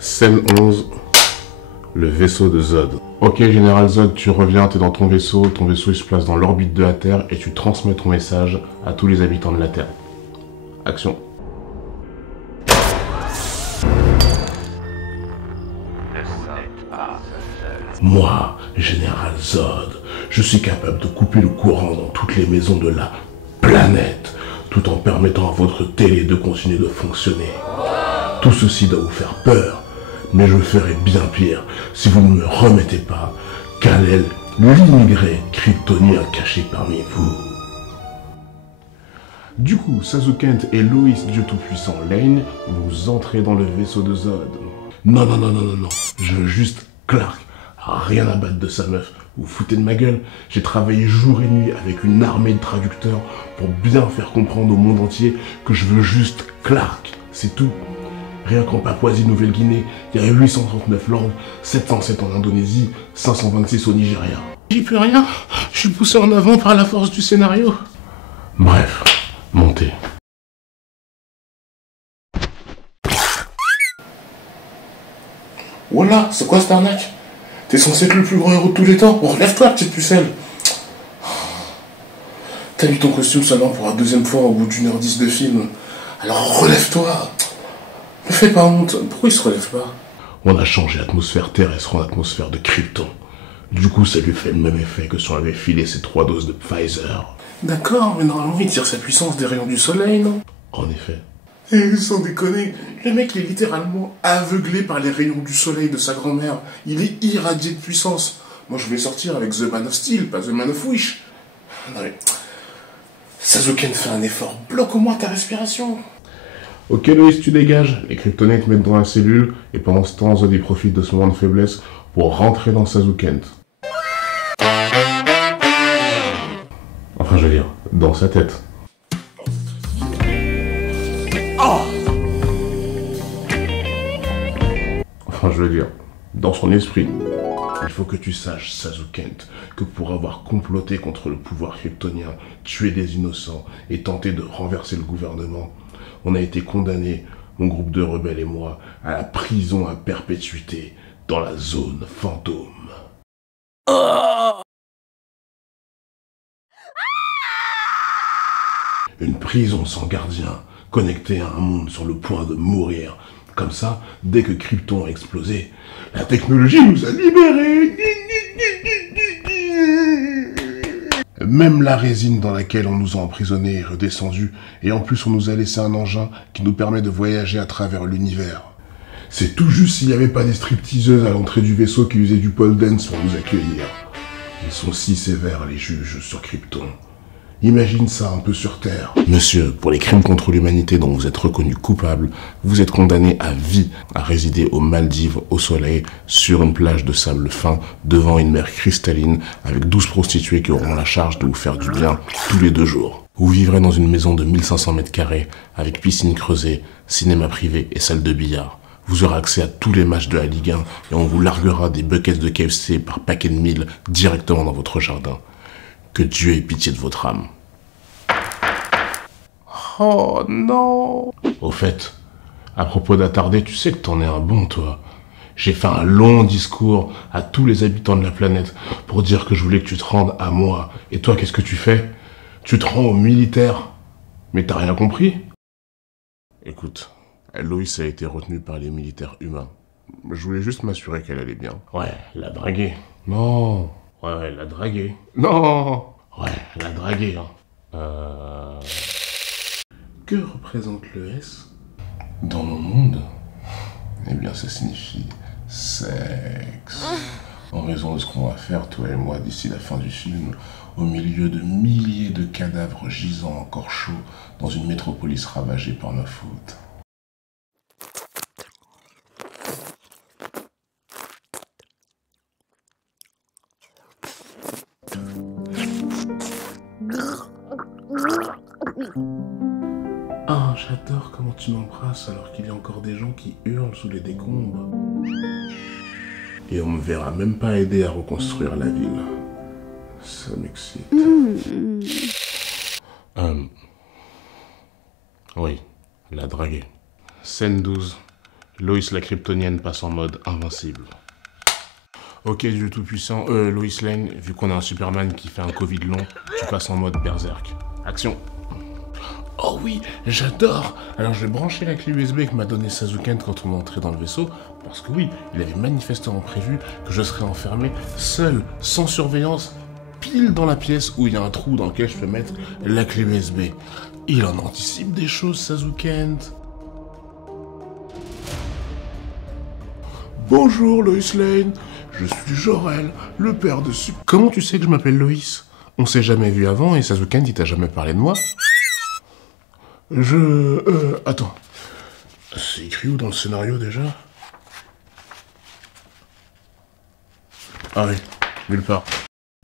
Scène 11, le vaisseau de Zod. Ok, Général Zod, tu reviens, t'es dans ton vaisseau il se place dans l'orbite de la Terre et tu transmets ton message à tous les habitants de la Terre. Action. Moi, Général Zod, je suis capable de couper le courant dans toutes les maisons de la planète, tout en permettant à votre télé de continuer de fonctionner. Tout ceci doit vous faire peur, mais je ferai bien pire si vous ne me remettez pas Kal-El, l'immigré kryptonien caché parmi vous. Du coup, Sazukent et Loïs, Dieu Tout-Puissant Lane, vous entrez dans le vaisseau de Zod. Non, je veux juste Clark. Rien à battre de sa meuf. Vous foutez de ma gueule? J'ai travaillé jour et nuit avec une armée de traducteurs pour bien faire comprendre au monde entier que je veux juste Clark. C'est tout. Rien qu'en Papouasie-Nouvelle-Guinée, il y a 839 langues, 707 en Indonésie, 526 au Nigeria. J'y peux rien. Je suis poussé en avant par la force du scénario. Bref, montez. Voilà, c'est quoi cette arnaque? T'es censé être le plus grand héros de tous les temps. Bon, relève-toi, petite pucelle. T'as mis ton costume seulement pour la deuxième fois au bout d'1h10 de film. Alors relève-toi. Ne fais pas honte. Pourquoi il se relève pas? On a changé l'atmosphère terrestre en atmosphère de Krypton. Du coup, ça lui fait le même effet que si on avait filé ses 3 doses de Pfizer. D'accord, mais normalement, il tire sa puissance des rayons du soleil, non? En effet. Et sans déconner, le mec il est littéralement aveuglé par les rayons du soleil de sa grand-mère. Il est irradié de puissance. Moi je voulais sortir avec The Man of Steel, pas The Man of Wish. Non mais... Sazukent fait un effort, bloque au moins ta respiration. Ok Loïs, tu dégages. Les kryptoniens te mettent dans la cellule, et pendant ce temps, Zod il profite de ce moment de faiblesse pour rentrer dans Sazukent. Enfin je veux dire, dans sa tête. Enfin, je veux dire, dans son esprit. Il faut que tu saches, Sazukent, que pour avoir comploté contre le pouvoir kryptonien, tué des innocents et tenté de renverser le gouvernement, on a été condamnés, mon groupe de rebelles et moi, à la prison à perpétuité dans la zone fantôme. Une prison sans gardien, connectée à un monde sur le point de mourir. Comme ça, dès que Krypton a explosé, la technologie nous a libérés. Même la résine dans laquelle on nous a emprisonnés est redescendue, et en plus on nous a laissé un engin qui nous permet de voyager à travers l'univers. C'est tout juste s'il n'y avait pas des stripteaseuses à l'entrée du vaisseau qui usaient du pole dance pour nous accueillir. Ils sont si sévères, les juges, sur Krypton. Imagine ça un peu sur Terre. Monsieur, pour les crimes contre l'humanité dont vous êtes reconnu coupable, vous êtes condamné à vie à résider aux Maldives, au soleil, sur une plage de sable fin, devant une mer cristalline, avec 12 prostituées qui auront la charge de vous faire du bien tous les 2 jours. Vous vivrez dans une maison de 1500 mètres carrés, avec piscine creusée, cinéma privé et salle de billard. Vous aurez accès à tous les matchs de la Ligue 1 et on vous larguera des buckets de KFC par paquet de 1000 directement dans votre jardin. Que Dieu ait pitié de votre âme. Oh non. Au fait, à propos d'attarder, tu sais que t'en es un bon, toi. J'ai fait un long discours à tous les habitants de la planète pour dire que je voulais que tu te rendes à moi. Et toi, qu'est-ce que tu fais? Tu te rends aux militaires. Mais t'as rien compris? Écoute, Loïs a été retenue par les militaires humains. Je voulais juste m'assurer qu'elle allait bien. Ouais, la draguer. Non. Ouais, la draguer. Non. Ouais, la draguer, hein. Que représente le S? Dans mon monde? Eh bien, ça signifie sexe. En raison de ce qu'on va faire, toi et moi, d'ici la fin du film, au milieu de milliers de cadavres gisant encore chauds dans une métropolis ravagée par ma faute. Ah, j'adore comment tu m'embrasses alors qu'il y a encore des gens qui hurlent sous les décombres. Et on me verra même pas aider à reconstruire la ville. Ça m'excite. Oui, la draguer. Scène 12. Lois la kryptonienne passe en mode invincible. Ok, Dieu tout-puissant, Lois Lane, vu qu'on a un Superman qui fait un Covid long, tu passes en mode berserk. Action. Oh oui, j'adore. Alors je vais brancher la clé USB que m'a donné Sazukent quand on est entré dans le vaisseau, parce que oui, il avait manifestement prévu que je serais enfermé, seul, sans surveillance, pile dans la pièce où il y a un trou dans lequel je peux mettre la clé USB. Il en anticipe des choses, Sazukent. Bonjour Lois Lane, je suis Jor-El, le père de Super... Comment tu sais que je m'appelle Lois? On s'est jamais vu avant et Sazukent il t'a jamais parlé de moi? Attends. C'est écrit où dans le scénario déjà? Ah oui, nulle part.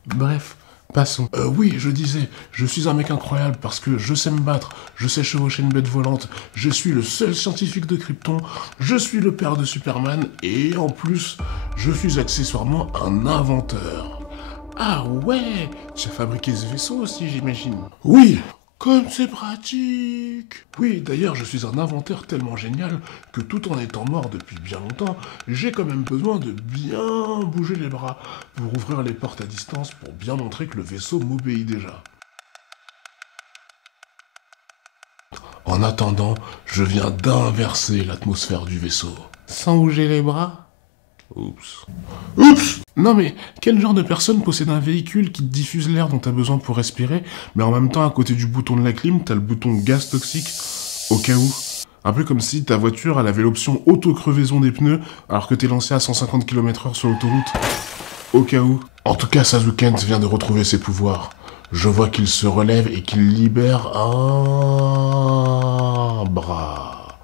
Bref, passons. Oui, je disais, je suis un mec incroyable parce que je sais me battre, je sais chevaucher une bête volante, je suis le seul scientifique de Krypton, je suis le père de Superman et en plus, je suis accessoirement un inventeur. Ah ouais, tu as fabriqué ce vaisseau aussi, j'imagine. Oui, comme c'est pratique. Oui, d'ailleurs, je suis un inventeur tellement génial que tout en étant mort depuis bien longtemps, j'ai quand même besoin de bien bouger les bras pour ouvrir les portes à distance pour bien montrer que le vaisseau m'obéit déjà. En attendant, je viens d'inverser l'atmosphère du vaisseau. Sans bouger les bras? Oups. Oups! Non mais, quel genre de personne possède un véhicule qui te diffuse l'air dont t'as besoin pour respirer, mais en même temps, à côté du bouton de la clim, t'as le bouton gaz toxique, au cas où? Un peu comme si ta voiture, elle avait l'option auto-crevaison des pneus, alors que t'es lancé à 150 km/h sur l'autoroute. Au cas où. En tout cas, Sazukent vient de retrouver ses pouvoirs. Je vois qu'il se relève et qu'il libère un bras.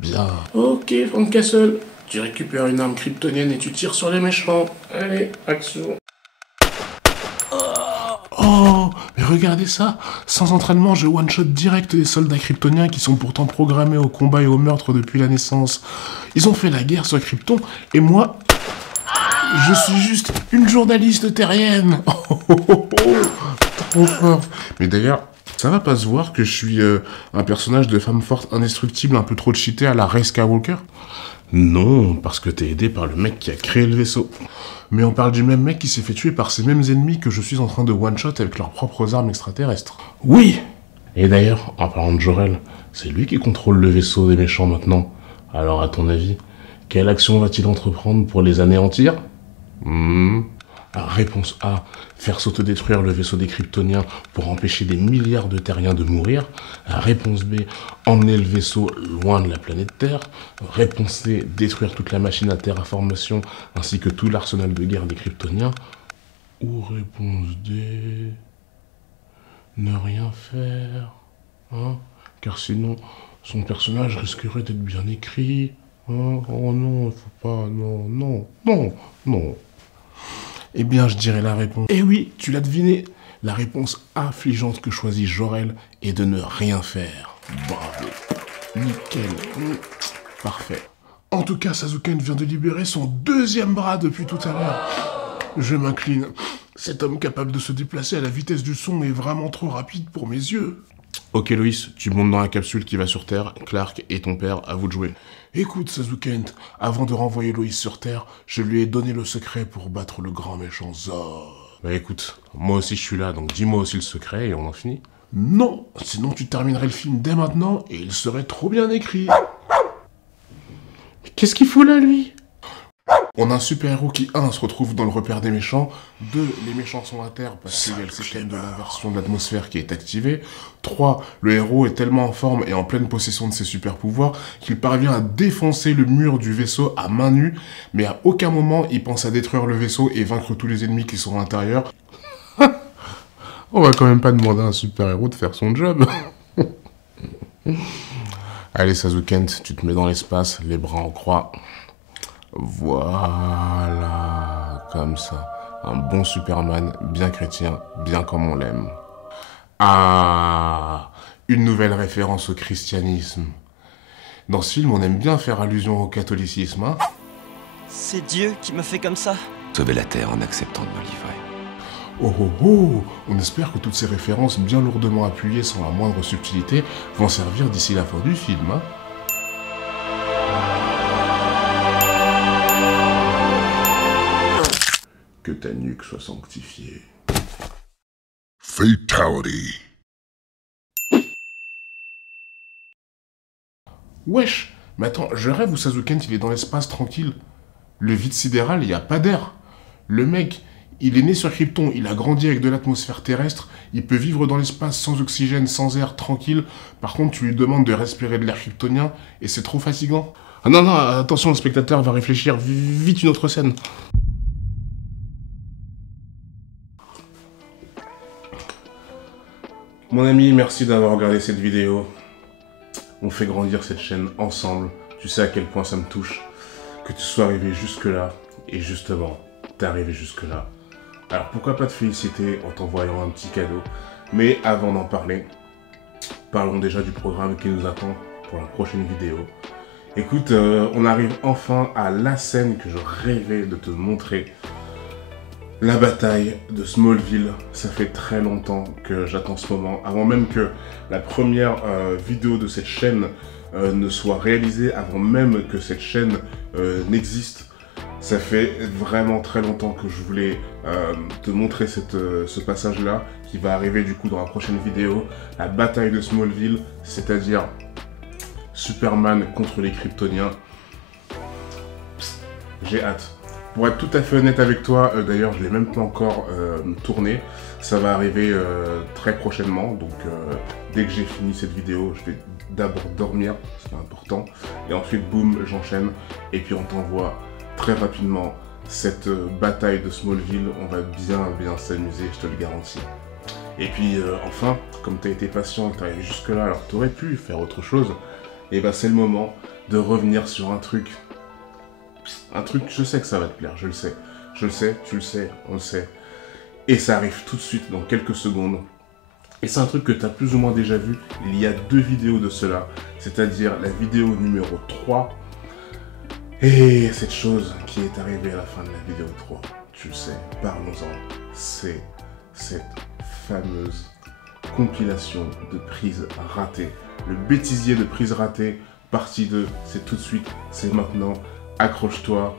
Bien. Ok, Frank Castle. Tu récupères une arme kryptonienne et tu tires sur les méchants. Allez, action. Oh, mais regardez ça. Sans entraînement, je one-shot direct les soldats kryptoniens qui sont pourtant programmés au combat et au meurtre depuis la naissance. Ils ont fait la guerre sur Krypton, et moi, je suis juste une journaliste terrienne. Trop fort. Mais d'ailleurs, ça va pas se voir que je suis un personnage de femme forte indestructible un peu trop cheaté à la Rey Skywalker? Non, parce que t'es aidé par le mec qui a créé le vaisseau. Mais on parle du même mec qui s'est fait tuer par ces mêmes ennemis que je suis en train de one-shot avec leurs propres armes extraterrestres. Oui! Et d'ailleurs, en parlant de Jor-El, c'est lui qui contrôle le vaisseau des méchants maintenant. Alors à ton avis, quelle action va-t-il entreprendre pour les anéantir? Réponse A, faire s'autodétruire le vaisseau des Kryptoniens pour empêcher des milliards de terriens de mourir. Réponse B, emmener le vaisseau loin de la planète Terre. Réponse C, détruire toute la machine à terraformation ainsi que tout l'arsenal de guerre des Kryptoniens. Ou réponse D, ne rien faire. Hein? Car sinon, son personnage risquerait d'être bien écrit. Hein? Oh non, faut pas, non, non, non, non. Eh bien, je dirais la réponse. Eh oui, tu l'as deviné. La réponse affligeante que choisit Jor-El est de ne rien faire. Bravo. Nickel. Parfait. En tout cas, Sazukent vient de libérer son deuxième bras depuis tout à l'heure. Je m'incline. Cet homme capable de se déplacer à la vitesse du son est vraiment trop rapide pour mes yeux. Ok Loïs, tu montes dans la capsule qui va sur Terre. Clark et ton père, à vous de jouer. Écoute Sazukent, avant de renvoyer Loïs sur Terre, je lui ai donné le secret pour battre le grand méchant Zor. Bah écoute, moi aussi je suis là, donc dis-moi aussi le secret et on en finit. Non, sinon tu terminerais le film dès maintenant et il serait trop bien écrit. Mais qu'est-ce qu'il fout là lui? On a un super-héros qui, 1, se retrouve dans le repère des méchants, 2, les méchants sont à terre parce qu'il y a le système de l'inversion de l'atmosphère qui est activé, 3, le héros est tellement en forme et en pleine possession de ses super-pouvoirs qu'il parvient à défoncer le mur du vaisseau à main nue, mais à aucun moment il pense à détruire le vaisseau et vaincre tous les ennemis qui sont à l'intérieur. On va quand même pas demander à un super-héros de faire son job. Allez Sazukent, tu te mets dans l'espace, les bras en croix. Voilà, comme ça. Un bon Superman, bien chrétien, bien comme on l'aime. Ah, une nouvelle référence au christianisme. Dans ce film, on aime bien faire allusion au catholicisme, hein? C'est Dieu qui me fait comme ça. Sauver la Terre en acceptant de me livrer. Oh oh oh! On espère que toutes ces références bien lourdement appuyées sans la moindre subtilité vont servir d'ici la fin du film, hein? ta nuque soit sanctifiée. Fatality. Wesh, mais attends, je rêve où Sazukent il est dans l'espace tranquille. Le vide sidéral, il n'y a pas d'air. Le mec, il est né sur Krypton, il a grandi avec de l'atmosphère terrestre, il peut vivre dans l'espace sans oxygène, sans air, tranquille. Par contre, tu lui demandes de respirer de l'air kryptonien et c'est trop fatigant. Ah non, non, attention, le spectateur va réfléchir, vite une autre scène. Mon ami, merci d'avoir regardé cette vidéo. On fait grandir cette chaîne ensemble. Tu sais à quel point ça me touche que tu sois arrivé jusque-là. Et justement, t'es arrivé jusque-là. Alors pourquoi pas te féliciter en t'envoyant un petit cadeau. Mais avant d'en parler, parlons déjà du programme qui nous attend pour la prochaine vidéo. Écoute, on arrive enfin à la scène que je rêvais de te montrer. La bataille de Smallville, ça fait très longtemps que j'attends ce moment, avant même que la première vidéo de cette chaîne ne soit réalisée, avant même que cette chaîne n'existe. Ça fait vraiment très longtemps que je voulais te montrer ce passage-là, qui va arriver du coup dans la prochaine vidéo. La bataille de Smallville, c'est-à-dire Superman contre les Kryptoniens. J'ai hâte. Pour être tout à fait honnête avec toi, d'ailleurs je ne l'ai même pas encore tourné, ça va arriver très prochainement, donc dès que j'ai fini cette vidéo, je vais d'abord dormir, c'est important, et ensuite boum, j'enchaîne, et puis on t'envoie très rapidement cette bataille de Smallville, on va bien s'amuser, je te le garantis. Et puis enfin, comme tu as été patient, tu es arrivé jusque là, alors tu aurais pu faire autre chose, et ben c'est le moment de revenir sur un truc, je sais que ça va te plaire, je le sais, tu le sais, on le sait. Et ça arrive tout de suite, dans quelques secondes. Et c'est un truc que tu as plus ou moins déjà vu, il y a 2 vidéos de cela, c'est-à-dire la vidéo numéro 3, et cette chose qui est arrivée à la fin de la vidéo 3, tu le sais, parlons-en, c'est cette fameuse compilation de prises ratées. Le bêtisier de prises ratées, partie 2, c'est tout de suite, c'est maintenant. Accroche-toi.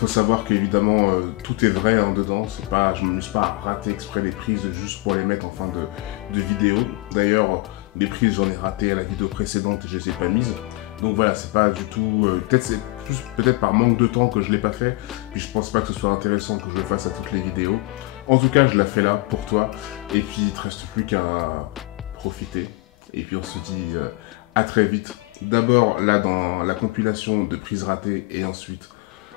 Faut savoir qu'évidemment tout est vrai dedans. C'est pas, je ne m'amuse pas à rater exprès les prises juste pour les mettre en fin de vidéo. D'ailleurs, les prises j'en ai raté à la vidéo précédente et je les ai pas mises. Donc voilà, c'est pas du tout. Peut-être par manque de temps que je l'ai pas fait. Puis je pense pas que ce soit intéressant que je le fasse à toutes les vidéos. En tout cas, je la fais là pour toi. Et puis il te reste plus qu'à profiter. Et puis on se dit à très vite. D'abord là dans la compilation de prises ratées et ensuite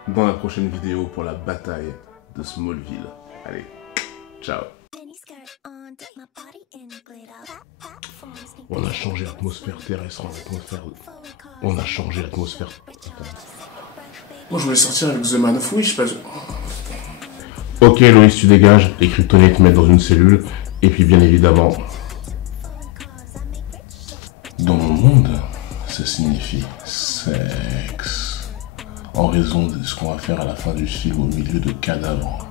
dans la prochaine vidéo pour la bataille de Smallville. Allez, ciao. On a changé l'atmosphère terrestre en atmosphère. On a changé l'atmosphère. Moi je voulais sortir avec The Man of Wish, pas. Ok Loïs, tu dégages, les kryptoniens te mettent dans une cellule, et puis bien évidemment. Dans mon monde, ça signifie sexe. En raison de ce qu'on va faire à la fin du film au milieu de cadavres.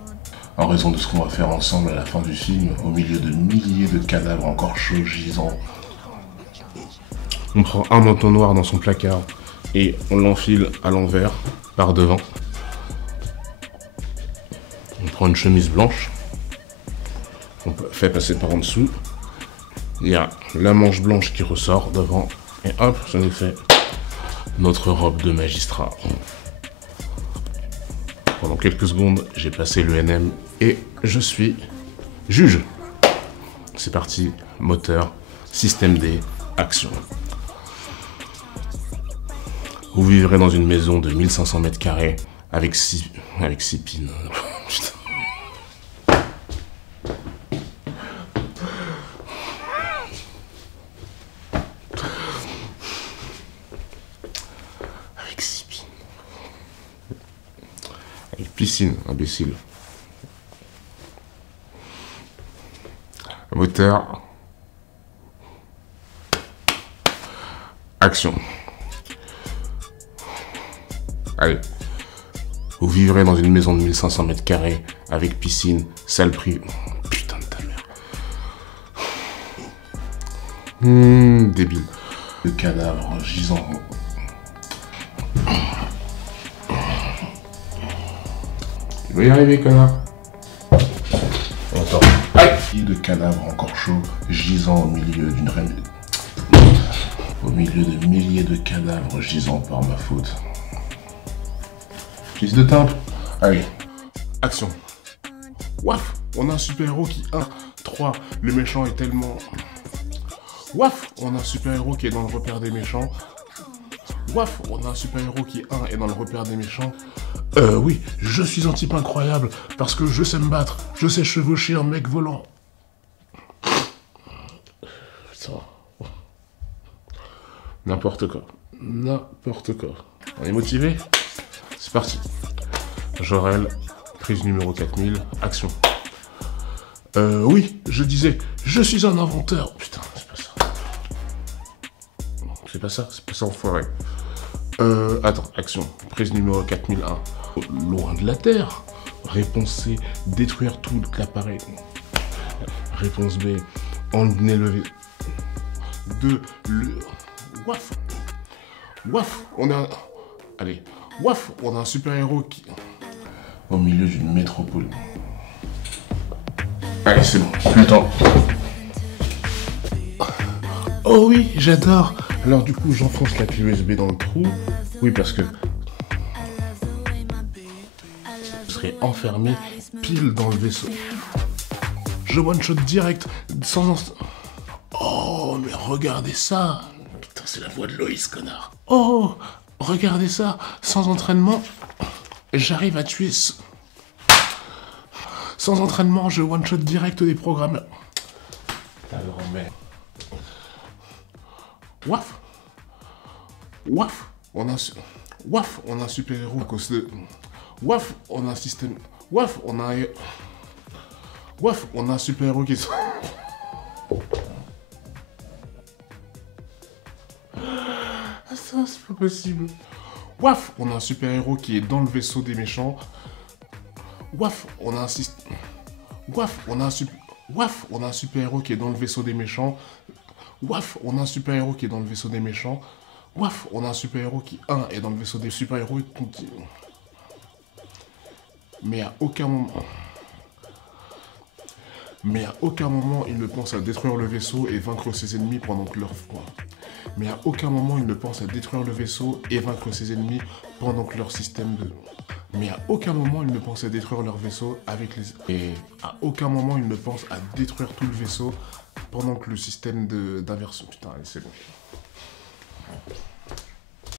En raison de ce qu'on va faire ensemble à la fin du film au milieu de milliers de cadavres encore chauds gisants. On prend un manteau noir dans son placard et on l'enfile à l'envers, par devant. On prend une chemise blanche. On fait passer par en dessous. Il y a la manche blanche qui ressort devant. Et hop, ça nous fait notre robe de magistrat. Pendant quelques secondes, j'ai passé l'ENM et je suis juge. C'est parti, moteur, système D, action. Vous vivrez dans une maison de 1500 mètres carrés avec 6 pins. Putain. Piscine, imbécile. Moteur. Action. Allez. Vous vivrez dans une maison de 1500 mètres carrés avec piscine, salle privée. Putain de ta mère. Débile. Le cadavre gisant. Tu vas y arriver, connard. Attends. Aïe! Et de cadavres encore chauds, gisant au milieu d'une reine. Au milieu de milliers de cadavres gisant par ma faute. Fils de timbre. Allez. Action. Waf, on a un super-héros qui 1, 3, le méchant est tellement... Waf, on a un super-héros qui est dans le repère des méchants. Waf, on a un super-héros qui 1 est dans le repère des méchants. Oui, je suis un type incroyable parce que je sais me battre, je sais chevaucher un mec volant. Putain. N'importe quoi. N'importe quoi. On est motivé? C'est parti. Jorel, prise numéro 4000, action. Oui, je disais, je suis un inventeur. Putain, c'est pas ça. C'est pas ça, enfoiré. Attends, action. Prise numéro 4001. Loin de la Terre. Réponse C, détruire tout l'appareil. Réponse B, enlever. 2, le... Waf. Waf, on a... Allez, waf, on a un super-héros qui... Au milieu d'une métropole. Allez, c'est bon, plus le temps. Oh oui, j'adore. Alors du coup, j'enfonce la clé USB dans le trou. Oui, parce que... je serais enfermé pile dans le vaisseau. Je one-shot direct, sans... Oh, mais regardez ça. Putain, c'est la voix de Loïs, connard. Oh, regardez ça. Sans entraînement, j'arrive à tuer... Sans entraînement, je one-shot direct des programmeurs. Ta grand-mère. Waf. Waf. On a un super-héros à cause de... Waf, on a un système... Waf, on a un... Waf, on a un super-héros qui... Ah, ça, c'est pas possible. Waf, on a un super-héros qui est dans le vaisseau des méchants. Waf, on a un système... Waf, on a un super... Waf, on a un super-héros qui est dans le vaisseau des méchants. Waf, on a un super-héros qui est dans le vaisseau des méchants. Waf, on a un super-héros qui, est dans le vaisseau des super-héros et continue. Mais à aucun moment... il ne pense à détruire le vaisseau et vaincre ses ennemis pendant que leur... Mais à aucun moment il ne pense à détruire le vaisseau et vaincre ses ennemis pendant que leur système de... Mais à aucun moment il ne pense à détruire leur vaisseau avec les... Et à aucun moment il ne pense à détruire tout le vaisseau pendant que le système d'inversion... Putain, allez, c'est bon.